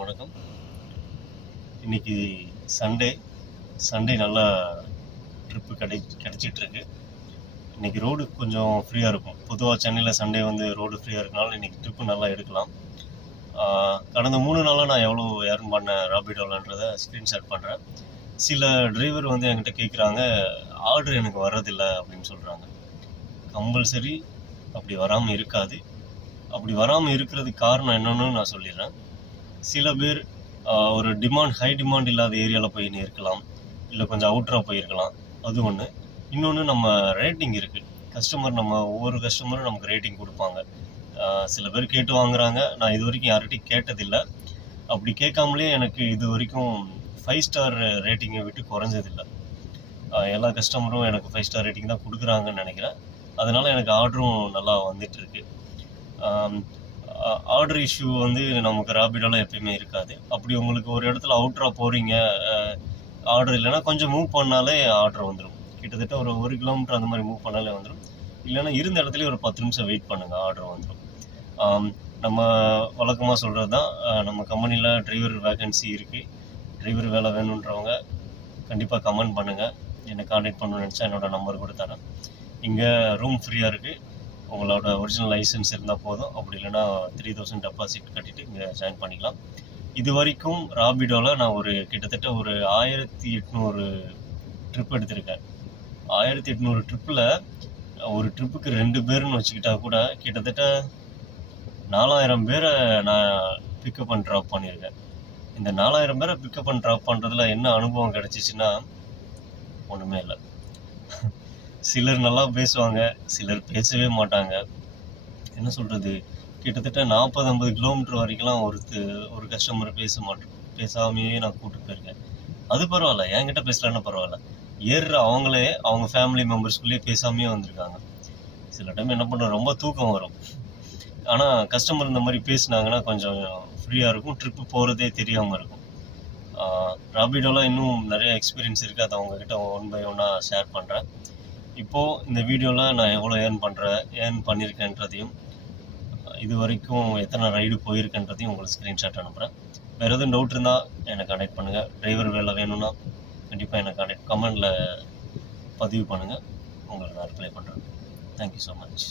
எல்லோருக்கும் வணக்கம். இன்றைக்கி சண்டே நல்லா ட்ரிப்பு கிடச்சிட்ருக்கு. இன்றைக்கி ரோடு கொஞ்சம் ஃப்ரீயாக இருக்கும். பொதுவாக சென்னையில் சண்டே ரோடு ஃப்ரீயாக இருக்கனால இன்றைக்கி ட்ரிப்பு நல்லா எடுக்கலாம். கடந்த 3 நாளாக நான் எவ்வளோ ஏர்ன் பண்ணேன் ராபிடோலன்றதை ஸ்க்ரீன்ஷாட் பண்ணுறேன். சில டிரைவர் என்கிட்ட கேட்குறாங்க, ஆர்டர் எனக்கு வர்றதில்லை அப்படின்னு சொல்கிறாங்க. கம்பல்சரி அப்படி வராமல் இருக்காது. அப்படி வராமல் இருக்கிறதுக்கு காரணம் என்னன்னு நான் சொல்லிடுறேன். சில பேர் ஒரு ஹை டிமாண்ட் இல்லாத ஏரியாவில் போய் இருக்கலாம், இல்லை கொஞ்சம் அவுட்டராக போயிருக்கலாம். அது ஒன்று. இன்னொன்று, நம்ம ரேட்டிங் இருக்குது. ஒவ்வொரு கஸ்டமரும் நமக்கு ரேட்டிங் கொடுப்பாங்க. சில பேர் கேட்டு வாங்குறாங்க. நான் இது வரைக்கும் யார்கிட்டையும் கேட்டதில்லை. அப்படி கேட்காமலே எனக்கு இது வரைக்கும் 5 ஸ்டார் ரேட்டிங்கை விட்டு குறைஞ்சதில்லை. எல்லா கஸ்டமரும் எனக்கு 5 ஸ்டார் ரேட்டிங் தான் கொடுக்குறாங்கன்னு நினைக்கிறேன். அதனால் எனக்கு ஆர்டரும் நல்லா வந்துட்டுருக்கு. ஆர்டர் இஷ்யூ நமக்கு ராபிடோலாம் எப்பயுமே இருக்காது. அப்படி உங்களுக்கு ஒரு இடத்துல அவுட்டராக போகிறீங்க, ஆர்டர் இல்லைன்னா கொஞ்சம் மூவ் பண்ணாலே ஆர்டர் வந்துடும். கிட்டத்தட்ட ஒரு 1 கிலோமீட்டர் அந்த மாதிரி மூவ் பண்ணாலே வந்துடும். இல்லைன்னா இருந்த இடத்துலேயே ஒரு 10 நிமிஷம் வெயிட் பண்ணுங்கள், ஆர்டர் வந்துடும். நம்ம வழக்கமாக சொல்கிறது தான், நம்ம கம்பெனியில் டிரைவர் வேகன்சி இருக்குது. டிரைவர் வேலை வேணுன்றவங்க கண்டிப்பாக கமெண்ட் பண்ணுங்கள். என்னை கான்டாக்ட் பண்ணணும்னு நினச்சா என்னோடய நம்பர் கூட தரேன். இங்கே ரூம் ஃப்ரீயாக இருக்குது. உங்களோட ஒரிஜினல் லைசன்ஸ் இருந்தால் போதும். அப்படி இல்லைன்னா 3000 டெபாசிட் கட்டிட்டு இங்கே ஜாயின் பண்ணிக்கலாம். இது வரைக்கும் ராபிடோவில் நான் கிட்டத்தட்ட ஒரு 1800 ட்ரிப் எடுத்திருக்கேன். 1800 ட்ரிப்பில் ஒரு ட்ரிப்புக்கு 2 பேருன்னு வச்சுக்கிட்டா கூட கிட்டத்தட்ட 4000 பேரை நான் பிக்கப் அண்ட் ட்ராப் பண்ணியிருக்கேன். இந்த 4000 பேரை பிக்கப் அண்ட் ட்ராப் பண்ணுறதுல என்ன அனுபவம் கிடச்சிச்சின்னா ஒன்றுமே இல்லை. சிலர் நல்லா பேசுவாங்க, சிலர் பேசவே மாட்டாங்க. என்ன சொல்கிறது, கிட்டத்தட்ட 40-50 கிலோமீட்டர் வரைக்கும்லாம் ஒரு கஸ்டமர் பேசாமையே நான் கூப்பிட்டு போயிருக்கேன். அது பரவாயில்ல, என்கிட்ட பேசலன்னா பரவாயில்ல. அவங்களே அவங்க ஃபேமிலி மெம்பர்ஸ்குள்ளேயே பேசாமையே வந்திருக்காங்க. சில டைம் என்ன பண்ணுறோம், ரொம்ப தூக்கம் வரும். ஆனால் கஸ்டமர் இந்த மாதிரி பேசினாங்கன்னா கொஞ்சம் ஃப்ரீயாக இருக்கும், ட்ரிப்பு போகிறதே தெரியாமல் இருக்கும். ராபிடோலாம் இன்னும் நிறைய எக்ஸ்பீரியன்ஸ் இருக்குது. அதை அவங்கக்கிட்ட 1 by 1 ஷேர் பண்ணுறேன். இப்போது இந்த வீடியோவில் நான் எவ்வளோ ஏர்ன் பண்ணியிருக்கேன்றதையும், இது வரைக்கும் எத்தனை ரைடு போயிருக்கேன்றதையும் உங்களுக்கு ஸ்க்ரீன்ஷாட் அனுப்புகிறேன். வேறு எதுவும் டவுட் இருந்தால் என்னை கான்டாக்ட் பண்ணுங்கள். டிரைவர் வேலை வேணும்னா கண்டிப்பாக என்னை கமெண்டில் பதிவு பண்ணுங்கள். உங்களுக்கு நான் ரிப்ளை பண்ணுறேன். Thank you so much.